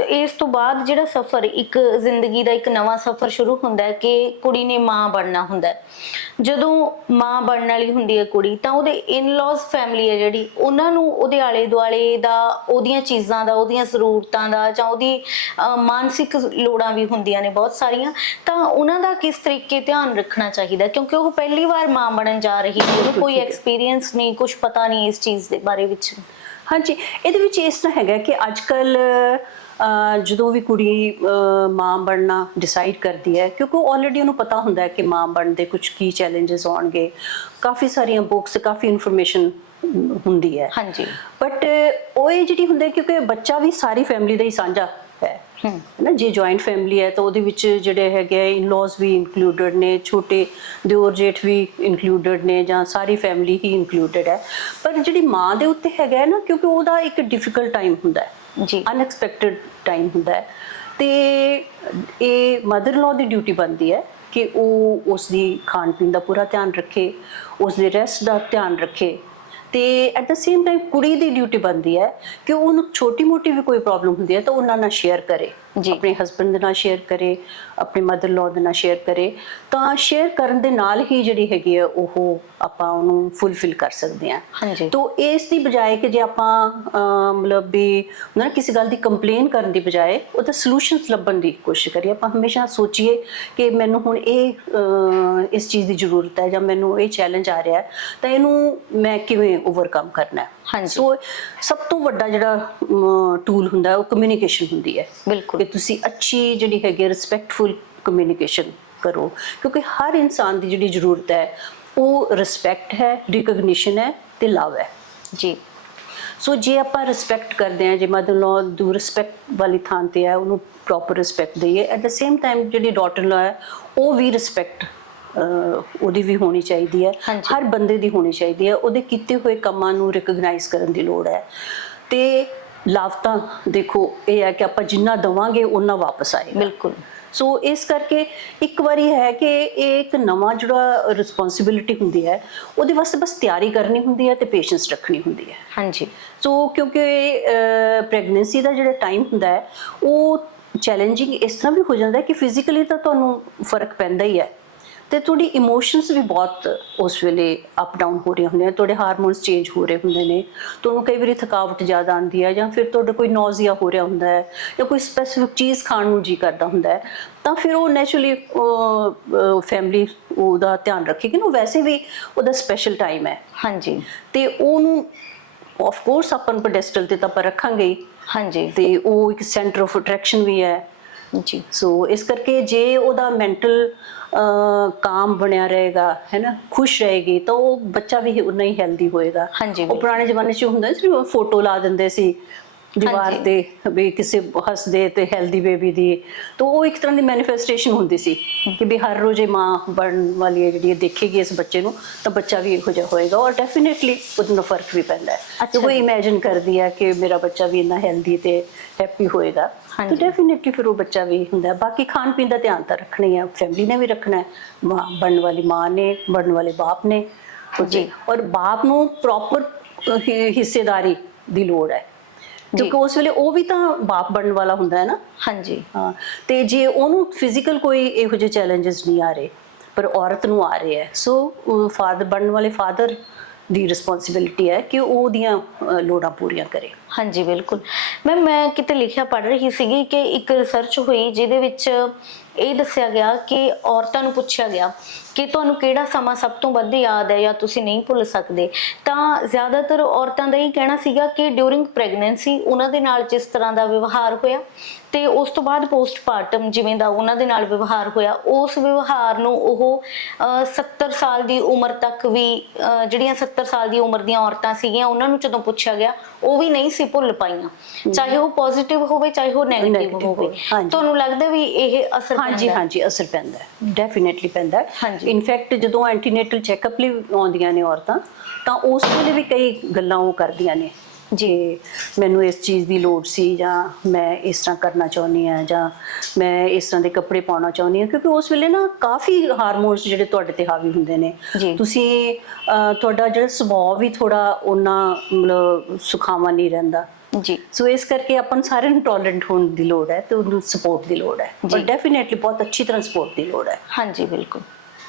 ਇਸ ਤੋਂ ਬਾਅਦ ਜਿਹੜਾ ਸਫ਼ਰ ਇੱਕ ਜ਼ਿੰਦਗੀ ਦਾ ਇੱਕ ਨਵਾਂ ਸਫ਼ਰ ਸ਼ੁਰੂ ਹੁੰਦਾ ਹੈ ਕਿ ਕੁੜੀ ਨੇ ਮਾਂ ਬਣਨਾ ਹੁੰਦਾ ਹੈ। ਜਦੋਂ ਮਾਂ ਬਣਨ ਵਾਲੀ ਹੁੰਦੀ ਹੈ ਕੁੜੀ ਤਾਂ ਉਹਦੇ ਇਨ-ਲॉज ਫੈਮਿਲੀ ਹੈ ਜਿਹੜੀ ਉਹਨਾਂ ਨੂੰ ਉਹਦੇ ਆਲੇ ਦੁਆਲੇ ਦਾ ਉਹਦੀਆਂ ਚੀਜ਼ਾਂ ਦਾ ਉਹਦੀਆਂ ਜ਼ਰੂਰਤਾਂ ਦਾ ਜਾਂ ਉਹਦੀ ਮਾਨਸਿਕ ਲੋੜਾਂ ਵੀ ਹੁੰਦੀਆਂ ਨੇ ਬਹੁਤ ਸਾਰੀਆਂ। ਤਾਂ ਉਹਨਾਂ ਦਾ ਕਿਸ ਤਰੀਕੇ ਧਿਆਨ ਰੱਖਣਾ ਚਾਹੀਦਾ? ਕਿਉਂਕਿ ਉਹ ਪਹਿਲੀ ਵਾਰ ਮਾਂ ਬਣਨ ਜਾ ਰਹੀ ਹੈ ਉਹਨੂੰ ਕੋਈ ਐਕਸਪੀਰੀਅੰਸ ਨਹੀਂ ਕੁਝ ਪਤਾ ਨਹੀਂ ਇਸ ਚੀਜ਼ ਦੇ ਬਾਰੇ ਵਿੱਚ। ਹਾਂਜੀ ਇਹਦੇ ਵਿੱਚ ਇਸ ਤਰ੍ਹਾਂ ਹੈਗਾ ਕਿ ਅੱਜ ਕੱਲ ਜਦੋਂ ਵੀ ਕੁੜੀ ਮਾਂ ਬਣਨਾ ਡਿਸਾਈਡ ਕਰਦੀ ਹੈ ਕਿਉਂਕਿ ਆਲਰੇਡੀ ਉਹਨੂੰ ਪਤਾ ਹੁੰਦਾ ਹੈ ਕਿ ਮਾਂ ਬਣਨ ਦੇ ਕੁਝ ਕੀ ਚੈਲੰਜਸ ਆਉਣਗੇ। ਕਾਫੀ ਸਾਰੀਆਂ ਬੁੱਕਸ ਕਾਫੀ ਇਨਫੋਰਮੇਸ਼ਨ ਹੁੰਦੀ ਹੈ। ਹਾਂਜੀ। ਬਟ ਉਹ ਇਹ ਜਿਹੜੀ ਹੁੰਦਾ ਹੈ ਕਿਉਂਕਿ ਬੱਚਾ ਵੀ ਸਾਰੀ ਫੈਮਿਲੀ ਦਾ ਹੀ ਸਾਂਝਾ ਹੈ ਹੂੰ ਨਾ ਜੇ ਜੁਆਇੰਟ ਫੈਮਿਲੀ ਹੈ ਤਾਂ ਉਹਦੇ ਵਿੱਚ ਜਿਹੜੇ ਹੈਗੇ ਇਨ-ਲॉज ਵੀ ਇਨਕਲੂਡਡ ਨੇ ਛੋਟੇ ਦਿਓਰ ਜੇਠ ਵੀ ਇਨਕਲੂਡਡ ਨੇ ਜਾਂ ਸਾਰੀ ਫੈਮਿਲੀ ਹੀ ਇਨਕਲੂਡਡ ਹੈ। ਪਰ ਜਿਹੜੀ ਮਾਂ ਦੇ ਉੱਤੇ ਹੈਗਾ ਨਾ ਕਿਉਂਕਿ ਉਹਦਾ ਇੱਕ ਡਿਫਿਕਲਟ ਟਾਈਮ ਹੁੰਦਾ ਹੈ। ਜੀ। ਅਨਐਕਸਪੈਕਟਡ ਟਾਈਮ ਹੁੰਦਾ ਹੈ। ਤੇ ਇਹ ਮਦਰ ਲਾਅ ਦੀ ਡਿਊਟੀ ਬਣਦੀ ਹੈ ਕਿ ਉਹ ਉਸ ਦੀ ਖਾਣ ਪੀਣ ਦਾ ਪੂਰਾ ਧਿਆਨ ਰੱਖੇ ਉਸ ਦੇ ਰੈਸਟ ਦਾ ਧਿਆਨ ਰੱਖੇ। ਤੇ ਐਟ ਦ ਸੇਮ ਟਾਈਮ ਕੁੜੀ ਦੀ ਡਿਊਟੀ ਬਣਦੀ ਹੈ ਕਿ ਉਹਨੂੰ ਛੋਟੀ ਮੋਟੀ ਵੀ ਕੋਈ ਪ੍ਰੋਬਲਮ ਹੁੰਦੀ ਹੈ ਤਾਂ ਉਹਨਾਂ ਨਾਲ ਸ਼ੇਅਰ ਕਰੇ। ਆਪਣੇ ਹਸਬੰਡ ਦੇ ਨਾਲ ਸ਼ੇਅਰ ਕਰੇ ਆਪਣੇ ਮਦਰ ਲਾਅ ਦੇ ਨਾਲ ਸ਼ੇਅਰ ਕਰੇ ਤਾਂ ਸ਼ੇਅਰ ਕਰਨ ਦੇ ਨਾਲ ਹੀ ਜਿਹੜੀ ਹੈਗੀ ਹੈ ਉਹ ਆਪਾਂ ਉਹਨੂੰ ਫੁੱਲਫਿਲ ਕਰ ਸਕਦੇ ਹਾਂ। ਹਾਂਜੀ। ਤੋ ਇਸ ਦੀ ਬਜਾਏ ਕਿ ਜੇ ਆਪਾਂ ਮਤਲਬ ਵੀ ਨਾ ਕਿਸੇ ਗੱਲ ਦੀ ਕੰਪਲੇਨ ਕਰਨ ਦੀ ਬਜਾਏ ਉਹਦਾ ਸੋਲੂਸ਼ਨਸ ਲੱਭਣ ਦੀ ਕੋਸ਼ਿਸ਼ ਕਰੀਏ ਆਪਾਂ ਹਮੇਸ਼ਾ ਸੋਚੀਏ ਕਿ ਮੈਨੂੰ ਹੁਣ ਇਹ ਇਸ ਚੀਜ਼ ਦੀ ਜ਼ਰੂਰਤ ਹੈ ਜਾਂ ਮੈਨੂੰ ਇਹ ਚੈਲੰਜ ਆ ਰਿਹਾ ਹੈ ਤਾਂ ਇਹਨੂੰ ਮੈਂ ਕਿਵੇਂ ਓਵਰਕਮ ਕਰਨਾ ਹੈ? ਹਾਂਜੀ। ਸੋ ਸਭ ਤੋਂ ਵੱਡਾ ਜਿਹੜਾ ਟੂਲ ਹੁੰਦਾ ਹੈ ਉਹ ਕਮਿਊਨੀਕੇਸ਼ਨ ਹੁੰਦੀ ਹੈ। ਬਿਲਕੁਲ। ਕਿ ਤੁਸੀਂ ਅੱਛੀ ਜਿਹੜੀ ਹੈਗੀ ਰਿਸਪੈਕਟਫੁਲ ਕਮਿਊਨੀਕੇਸ਼ਨ ਕਰੋ। ਕਿਉਂਕਿ ਹਰ ਇਨਸਾਨ ਦੀ ਜਿਹੜੀ ਜ਼ਰੂਰਤ ਹੈ ਉਹ ਰਿਸਪੈਕਟ ਹੈ ਰਿਕਗਨੀਸ਼ਨ ਹੈ ਤੇ ਲਵ ਹੈ। ਜੀ। ਸੋ ਜੇ ਆਪਾਂ ਰਿਸਪੈਕਟ ਕਰਦੇ ਹਾਂ ਜੇ ਮਦਰ ਲਾਅ ਦੂ ਰਿਸਪੈਕਟ ਵਾਲੀ ਥਾਂ ਤੇ ਹੈ ਉਹਨੂੰ ਪ੍ਰੋਪਰ ਰਿਸਪੈਕਟ ਦਈਏ ਐਟ ਦ ਸੇਮ ਟਾਈਮ ਜਿਹੜੀ ਡਾਟਰ ਲਾਅ ਹੈ ਉਹ ਵੀ ਰਿਸਪੈਕਟ ਉਹਦੀ ਵੀ ਹੋਣੀ ਚਾਹੀਦੀ ਹੈ। ਹਰ ਬੰਦੇ ਦੀ ਹੋਣੀ ਚਾਹੀਦੀ ਹੈ। ਉਹਦੇ ਕੀਤੇ ਹੋਏ ਕੰਮਾਂ ਨੂੰ ਰਿਕਗਨਾਈਜ਼ ਕਰਨ ਦੀ ਲੋੜ ਹੈ। ਤੇ ਲਵ ਤਾਂ ਦੇਖੋ ਇਹ ਹੈ ਕਿ ਆਪਾਂ ਜਿੰਨਾ ਦਵਾਂਗੇ ਉਹਨਾਂ ਵਾਪਸ ਆਏਗਾ। ਬਿਲਕੁਲ। ਸੋ ਇਸ ਕਰਕੇ ਇੱਕ ਵਾਰੀ ਹੈ ਕਿ ਇਹ ਇੱਕ ਨਵਾਂ ਜਿਹੜਾ ਰਿਸਪੌਂਸਿਬਿਲਿਟੀ ਹੁੰਦੀ ਹੈ ਉਹਦੇ ਵਾਸਤੇ ਬਸ ਤਿਆਰੀ ਕਰਨੀ ਹੁੰਦੀ ਹੈ ਤੇ ਪੇਸ਼ੈਂਸ ਰੱਖਣੀ ਹੁੰਦੀ ਹੈ। ਹਾਂਜੀ। ਸੋ ਕਿਉਂਕਿ ਪ੍ਰੈਗਨੈਂਸੀ ਦਾ ਜਿਹੜਾ ਟਾਈਮ ਹੁੰਦਾ ਹੈ ਉਹ ਚੈਲੰਜਿੰਗ ਇਸ ਤਰ੍ਹਾਂ ਵੀ ਹੋ ਜਾਂਦਾ ਹੈ ਕਿ ਫਿਜ਼ੀਕਲੀ ਤਾਂ ਤੁਹਾਨੂੰ ਫ਼ਰਕ ਪੈਂਦਾ ਹੀ ਹੈ। ਤੇ ਤੁਹਾਡੀ ਇਮੋਸ਼ਨਸ ਵੀ ਬਹੁਤ ਉਸ ਵੇਲੇ ਅਪ ਡਾਊਨ ਹੋ ਰਹੇ ਹੁੰਦੇ ਆ ਤੁਹਾਡੇ ਹਾਰਮੋਨਸ ਚੇਂਜ ਹੋ ਰਹੇ ਹੁੰਦੇ ਨੇ ਤੁਹਾਨੂੰ ਕਈ ਵਾਰੀ ਥਕਾਵਟ ਜ਼ਿਆਦਾ ਆਉਂਦੀ ਹੈ ਜਾਂ ਫਿਰ ਤੁਹਾਡਾ ਕੋਈ ਨੌਜ਼ੀਆ ਹੋ ਰਿਹਾ ਹੁੰਦਾ ਹੈ ਜਾਂ ਕੋਈ ਸਪੈਸਿਫਿਕ ਚੀਜ਼ ਖਾਣ ਨੂੰ ਜੀ ਕਰਦਾ ਹੁੰਦਾ ਹੈ ਤਾਂ ਫਿਰ ਉਹ ਨੈਚੁਰਲੀ ਫੈਮਿਲੀ ਉਹਦਾ ਧਿਆਨ ਰੱਖੇਗੀ ਨਾ ਵੈਸੇ ਵੀ ਉਹਦਾ ਸਪੈਸ਼ਲ ਟਾਈਮ ਹੈ। ਹਾਂਜੀ। ਤੇ ਉਹਨੂੰ ਆਫ ਕੋਰਸ ਆਪਾਂ ਨੂੰ ਪੈਡੈਸਟਲ ਤੇ ਤਾਂ ਆਪਾਂ ਰੱਖਾਂਗੇ ਹਾਂਜੀ। ਤੇ ਉਹ ਇੱਕ ਸੈਂਟਰ ਆਫ ਅਟਰੈਕਸ਼ਨ ਵੀ ਹੈ। ਜੀ। ਸੋ ਇਸ ਕਰਕੇ ਜੇ ਉਹਦਾ ਮੈਂਟਲ ਕਾਮ ਬਣਿਆ ਰਹੇਗਾ ਹੈ ਨਾ ਖੁਸ਼ ਰਹੇਗੀ ਤਾਂ ਉਹ ਬੱਚਾ ਵੀ ਉਨਾ ਹੀ ਹੈਲਦੀ ਹੋਏਗਾ। ਹਾਂਜੀ, ਉਹ ਪੁਰਾਣੇ ਜ਼ਮਾਨੇ 'ਚ ਹੁੰਦਾ ਸੀ ਫੋਟੋ ਲਾ ਦਿੰਦੇ ਸੀ ਦੀਵਾਰ। ਤੇ ਵੀ ਕਿਸੇ ਹੱਸਦੇ ਤੇ ਹੈਲਦੀ ਬੇਬੀ ਦੀ ਤਾਂ ਉਹ ਇੱਕ ਤਰ੍ਹਾਂ ਦੀ ਮੈਨੀਫੈਸਟੇਸ਼ਨ ਹੁੰਦੀ ਸੀ ਕਿ ਵੀ ਹਰ ਰੋਜ਼ ਇਹ ਮਾਂ ਬਣਨ ਵਾਲੀ ਹੈ ਜਿਹੜੀ ਦੇਖੇਗੀ ਇਸ ਬੱਚੇ ਨੂੰ ਤਾਂ ਬੱਚਾ ਵੀ ਇਹੋ ਜਿਹਾ ਹੋਏਗਾ ਔਰ ਡੈਫੀਨਿਟਲੀ ਉਹਦੇ ਨਾਲ ਫ਼ਰਕ ਵੀ ਪੈਂਦਾ ਹੈ ਕੋਈ ਜੀ। ਇਮੇਜਿਨ ਕਰਦੀ ਹੈ ਕਿ ਮੇਰਾ ਬੱਚਾ ਵੀ ਇੰਨਾ ਹੈਲਦੀ ਤੇ ਹੈਪੀ ਹੋਏਗਾ ਤਾਂ। ਡੈਫੀਨਿਟਲੀ ਫਿਰ ਉਹ ਬੱਚਾ ਵੀ ਹੁੰਦਾ। ਬਾਕੀ ਖਾਣ ਪੀਣ ਦਾ ਧਿਆਨ ਤਾਂ ਰੱਖਣਾ ਹੀ ਹੈ ਫੈਮਿਲੀ ਨੇ ਵੀ ਰੱਖਣਾ ਹੈ ਮਾਂ ਬਣਨ ਵਾਲੀ ਮਾਂ ਨੇ ਬਣਨ ਵਾਲੇ ਬਾਪ ਨੇ ਜੀ। ਔਰ ਬਾਪ ਨੂੰ ਪ੍ਰੋਪਰ ਹਿੱਸੇਦਾਰੀ ਦੀ ਲੋੜ ਹੈ ਕਿਉਂਕਿ ਉਸ ਵੇਲੇ ਉਹ ਵੀ ਤਾਂ ਬਾਪ ਬਣਨ ਵਾਲਾ ਹੁੰਦਾ ਹੈ ਨਾ? ਹਾਂਜੀ। ਹਾਂ ਤੇ ਜੇ ਉਹਨੂੰ ਫਿਜ਼ੀਕਲ ਕੋਈ ਇਹੋ ਜਿਹੇ ਚੈਲੰਜਸ ਨਹੀਂ ਆ ਰਹੇ ਪਰ ਔਰਤ ਨੂੰ ਆ ਰਹੇ ਹੈ ਸੋ ਫਾਦਰ ਬਣਨ ਵਾਲੇ ਫਾਦਰ ਦੀ ਰਿਸਪੌਂਸਿਬਿਲਿਟੀ ਹੈ ਕਿ ਉਹ ਉਹਦੀਆਂ ਲੋੜਾਂ ਪੂਰੀਆਂ ਕਰੇ। ਹਾਂਜੀ ਬਿਲਕੁਲ। ਮੈਮ ਮੈਂ ਕਿਤੇ ਲਿਖਿਆ ਪੜ ਰਹੀ ਸੀਗੀ ਕਿ ਇੱਕ ਰਿਸਰਚ ਹੋਈ ਜਿਹਦੇ ਵਿੱਚ ਇਹ ਦੱਸਿਆ ਗਿਆ ਕਿ ਔਰਤਾਂ ਨੂੰ ਪੁੱਛਿਆ ਗਿਆ ਕਿ ਤੁਹਾਨੂੰ ਕਿਹੜਾ ਸਮਾਂ ਸਭ ਤੋਂ ਵੱਧ ਯਾਦ ਹੈ ਜਾਂ ਤੁਸੀਂ ਨਹੀਂ ਭੁੱਲ ਸਕਦੇ। ਤਾਂ ਜ਼ਿਆਦਾਤਰ ਔਰਤਾਂ ਦਾ ਇਹ ਕਹਿਣਾ ਸੀਗਾ ਕਿ ਡਿਊਰਿੰਗ ਪ੍ਰੈਗਨੈਂਸੀ ਉਹਨਾਂ ਦੇ ਨਾਲ ਜਿਸ ਤਰ੍ਹਾਂ ਦਾ ਵਿਵਹਾਰ ਹੋਇਆ ਤੇ ਉਸ ਤੋਂ ਬਾਅਦ ਪੋਸਟਮਾਰਟਮ ਜਿਵੇਂ ਦਾ ਉਹਨਾਂ ਦੇ ਨਾਲ ਵਿਵਹਾਰ ਹੋਇਆ ਉਸ ਵਿਵਹਾਰ ਨੂੰ ਉਹ ਅਹ, 70 ਸਾਲ ਦੀ ਉਮਰ ਤੱਕ ਵੀ ਅਹ, ਜਿਹੜੀਆਂ 70 ਸਾਲ ਦੀ ਉਮਰ ਦੀਆਂ ਔਰਤਾਂ ਸੀਗੀਆਂ ਉਹਨਾਂ ਨੂੰ ਜਦੋਂ ਪੁੱਛਿਆ ਗਿਆ ਉਹ ਵੀ ਨਹੀਂ ਸੀ ਭੁੱਲ ਪਾਈਆਂ ਚਾਹੇ ਉਹ ਪੋਜ਼ਿਟਿਵ ਹੋਵੇ ਚਾਹੇ ਉਹ ਨੈਗੇਟਿਵ Negative ਹੋਵੇ। ਤੁਹਾਨੂੰ ਲੱਗਦਾ ਵੀ ਇਹ ਅਸਰ ਹਾਂਜੀ? ਹਾਂਜੀ ਅਸਰ ਪੈਂਦਾ ਹੈ ਡੈਫੀਨਿਟਲੀ ਪੈਂਦਾ ਹੈ। ਇਨਫੈਕਟ ਜਦੋਂ ਐਂਟੀਨੇਟਲ ਚੈੱਕਅਪ ਲਈ ਆਉਂਦੀਆਂ ਨੇ ਔਰਤਾਂ ਤਾਂ ਉਸ ਵੇਲੇ ਵੀ ਕਈ ਗੱਲਾਂ ਉਹ ਕਰਦੀਆਂ ਨੇ ਜੀ ਮੈਨੂੰ ਇਸ ਚੀਜ਼ ਦੀ ਲੋੜ ਸੀ ਜਾਂ ਮੈਂ ਇਸ ਤਰ੍ਹਾਂ ਕਰਨਾ ਚਾਹੁੰਦੀ ਹਾਂ ਜਾਂ ਮੈਂ ਇਸ ਤਰ੍ਹਾਂ ਦੇ ਕੱਪੜੇ ਪਾਉਣਾ ਚਾਹੁੰਦੀ ਹਾਂ ਕਿਉਂਕਿ ਉਸ ਵੇਲੇ ਨਾ ਕਾਫੀ ਹਾਰਮੋਨਸ ਜਿਹੜੇ ਤੁਹਾਡੇ ਤੇ ਹਾਵੀ ਹੁੰਦੇ ਨੇ। ਜੀ। ਤੁਸੀਂ ਅਹ, ਤੁਹਾਡਾ ਜਿਹੜਾ ਸੁਭਾਅ ਵੀ ਥੋੜਾ ਉਹਨਾਂ ਮਤਲਬ ਸੁਖਾਵਾਂ ਨਹੀਂ ਰਹਿੰਦਾ। ਜੀ। ਸੋ ਇਸ ਕਰਕੇ ਆਪਾਂ ਨੂੰ ਸਾਰਿਆਂ ਨੂੰ ਟੋਲਰੈਂਟ ਹੋਣ ਦੀ ਲੋੜ ਹੈ ਤੇ ਉਹਨੂੰ ਸਪੋਰਟ ਦੀ ਲੋੜ ਹੈ। ਜੀ। ਡੈਫੀਨਿਟਲੀ ਬਹੁਤ ਅੱਛੀ ਤਰ੍ਹਾਂ ਸਪੋਰਟ ਦੀ ਲੋੜ ਹੈ। ਹਾਂਜੀ ਬਿਲਕੁਲ।